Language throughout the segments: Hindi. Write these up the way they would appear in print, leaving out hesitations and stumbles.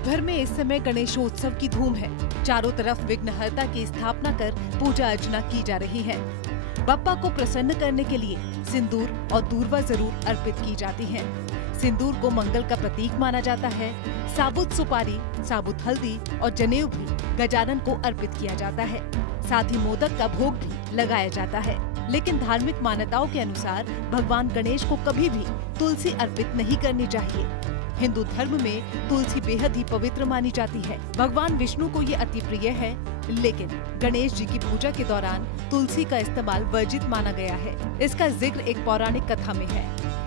देश भर में इस समय गणेशोत्सव की धूम है। चारों तरफ विघ्नहर्ता की स्थापना कर पूजा अर्चना की जा रही है। बप्पा को प्रसन्न करने के लिए सिंदूर और दूर्वा जरूर अर्पित की जाती है। सिंदूर को मंगल का प्रतीक माना जाता है। साबुत सुपारी, साबुत हल्दी और जनेऊ भी गजानन को अर्पित किया जाता है। साथ ही मोदक का भोग भी लगाया जाता है। लेकिन धार्मिक मान्यताओं के अनुसार भगवान गणेश को कभी भी तुलसी अर्पित नहीं करनी चाहिए। हिंदू धर्म में तुलसी बेहद ही पवित्र मानी जाती है। भगवान विष्णु को ये अति प्रिय है, लेकिन गणेश जी की पूजा के दौरान तुलसी का इस्तेमाल वर्जित माना गया है। इसका जिक्र एक पौराणिक कथा में है।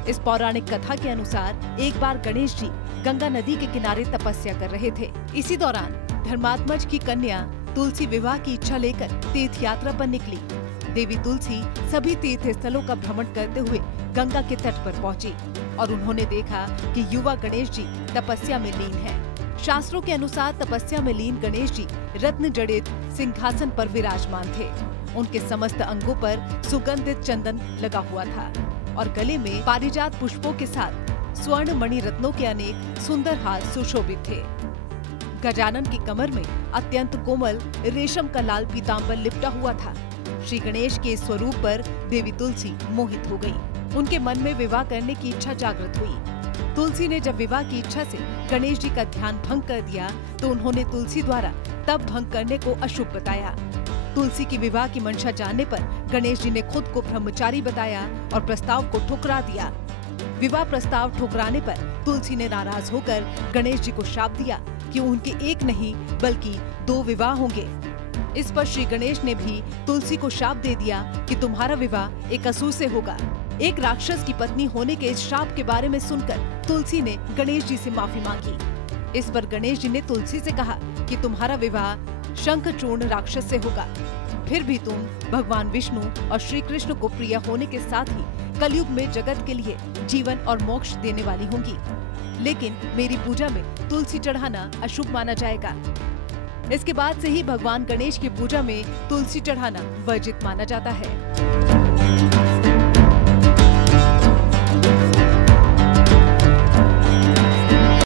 इस पौराणिक कथा के अनुसार एक बार गणेश जी गंगा नदी के किनारे तपस्या कर रहे थे। इसी दौरान धर्मात्मज की कन्या तुलसी विवाह की इच्छा लेकर तीर्थ यात्रा पर निकली। देवी तुलसी सभी तीर्थ स्थलों का भ्रमण करते हुए गंगा के तट पर पहुंची और उन्होंने देखा कि युवा गणेश जी तपस्या में लीन है। शास्त्रों के अनुसार तपस्या में लीन गणेश जी रत्न जड़ित सिंहासन पर विराजमान थे। उनके समस्त अंगों पर सुगंधित चंदन लगा हुआ था और गले में पारिजात पुष्पों के साथ स्वर्ण मणि रत्नों के अनेक सुंदर हार सुशोभित थे। गजानन की कमर में अत्यंत कोमल रेशम का लाल पीताम्बर लिपटा हुआ था। श्री गणेश के स्वरूप पर देवी तुलसी मोहित हो गई। उनके मन में विवाह करने की इच्छा जागृत हुई। तुलसी ने जब विवाह की इच्छा से गणेश जी का ध्यान भंग कर दिया तो उन्होंने तुलसी द्वारा तब भंग करने को अशुभ बताया। तुलसी की विवाह की मंशा जानने पर गणेश जी ने खुद को ब्रह्मचारी बताया और प्रस्ताव को ठुकरा दिया। विवाह प्रस्ताव ठुकराने पर तुलसी ने नाराज होकर गणेश जी को शाप दिया कि उनके एक नहीं बल्कि 2 विवाह होंगे। इस पर श्री गणेश ने भी तुलसी को शाप दे दिया कि तुम्हारा विवाह एक असुर से होगा। एक राक्षस की पत्नी होने के इस शाप के बारे में सुनकर तुलसी ने गणेश जी से माफी मांगी। इस पर गणेश जी ने तुलसी से कहा कि तुम्हारा विवाह शंखचूर्ण राक्षस से होगा। फिर भी तुम भगवान विष्णु और श्री कृष्ण को प्रिय होने के साथ ही कलयुग में जगत के लिए जीवन और मोक्ष देने वाली होंगी। लेकिन मेरी पूजा में तुलसी चढ़ाना अशुभ माना जाएगा। इसके बाद से ही भगवान गणेश की पूजा में तुलसी चढ़ाना वर्जित माना जाता है।